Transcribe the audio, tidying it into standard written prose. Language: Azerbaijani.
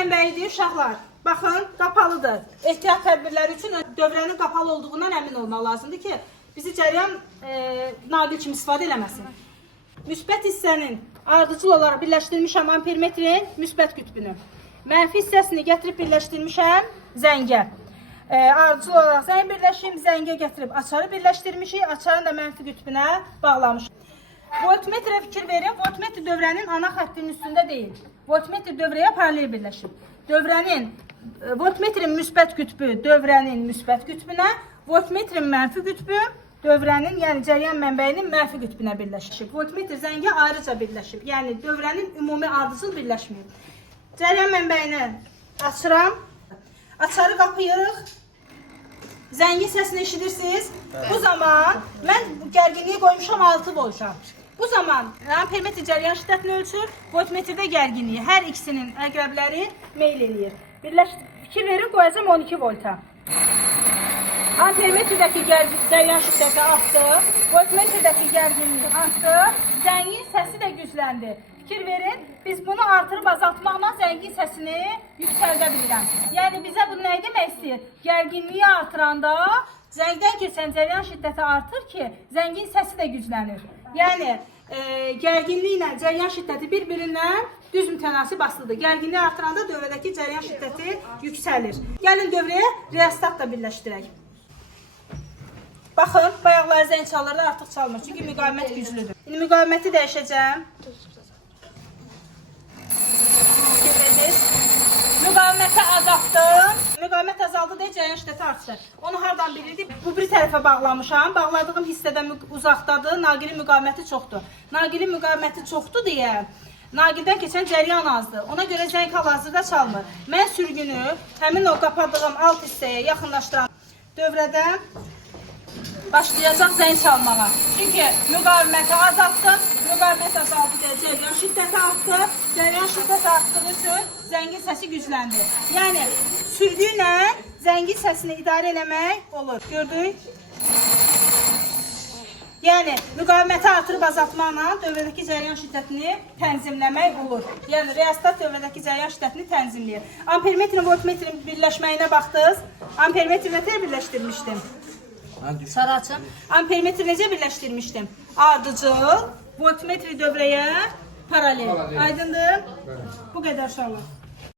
mənbəyidir uşaqlar. Baxın, qapalıdır. Ehtiyat tədbirləri üçün dövrənin qapalı olduğundan əmin olmaq lazımdır ki, bizi cəryan naqil kimi istifadə eləməsin. Müsbət hissənin ardıcıl olaraq birləşdirilmişəm ampermetrin müsbət qütbünü. Mənfi hissəsini gətirib birləşdirmişəm zəngə. Ardıcıl olaraq zəng birləşim, zəngə gətirib açarı birləşdirmişik, açarın da mənfi qütbünə bağlamışıq. Voltmetrə fikir verin, voltmetr dövrənin ana xəttinin üstündə deyil. Voltmetr dövrəyə paralel birləşib. Voltmetrin müsbət qütbü dövrənin müsbət qütbünə, voltmetrin mənfi qütbü dövrənin, yəni cəryan mənbəyinin mənfi qütbünə birləşib. Voltmetr zəngi ayrıca birləşib, yəni dövrənin ümumi ardıcıl birləşməyib. Cəryan mənbəyini açıram, açarı qapıyırıq, zəngin səsini eşidirsiniz. Bu zaman mən gərginliyi qoymuşam 6 volta. Bu zaman ampermetr cəryan şiddətini ölçür, voltmetrdə gərginliyi, hər ikisinin əqrəbləri meyl eləyir. Fikir verin, qoyacam 12 volta. Ampermetrdəki cəryan şiddəti artdı, voltmetrdəki gərginliyi artdı, zəngin səsi də gücləndi. Fikir verin, biz bunu artırıb azaltmaqla zəngin səsini yüksəldə bilirəm. Yəni bizə bu nə demək istəyir? Gərginliyi artıranda zəngdən keçən cəryan şiddəti artır ki, zəngin səsi də güclənir. Yəni gərginliklə cəryan şiddəti bir-birindən düz mütənasib asılıdır. Gərginliyi artıranda dövrədəki cəryan şiddəti yüksəlir. Gəlin dövrəyə reostat da birləşdirək. Baxın, bayaqlar zəng çalırdı, artıq çalmır. Çünki müqavimət güclüdür. İndi müqaviməti dəyişəcəm. Müqaviməti azaltdım. Müqavimət azaldı deyə cəryan şiddəti artdı. Onu hardan bilirdik? Bu bir tərəfə bağlamışam. Bağladığım hissədən uzaqdadır. Naqilin müqaviməti çoxdur. Naqilin müqaviməti çoxdur deyə naqildən keçən cəryan azdır. Ona görə zəng hal-hazırda çalmır. Mən sürgünü həmin o qapadığım alt hissəyə yaxınlaşdıran dövrədən başlayacaq zəng çalmağa. Çünki müqaviməti azaltdım. Müqavimət azaldı deyə cəryan şiddəti artdı. Cəryan şiddəti artdığı üçün zəngin səsi gücləndi. Yəni sürgü ilə zəngin səsini idarə eləmək olur. Gördük? Yəni müqaviməti artırıb azaltmaqla dövrədəki cəryan şiddətini tənzimləmək olur. Yəni reostat dövrədəki cəryan şiddətini tənzimləyir. Ampermetrin voltmetrin birləşməyinə baxdınız. Ampermetri nətər birləşdirmişdim? Sarıçın. Ampermetri necə birləşdirmişdim? Ardıcıl, voltmetri dövrəyə paralel. Aydındır? Bu qədər uşaqlar.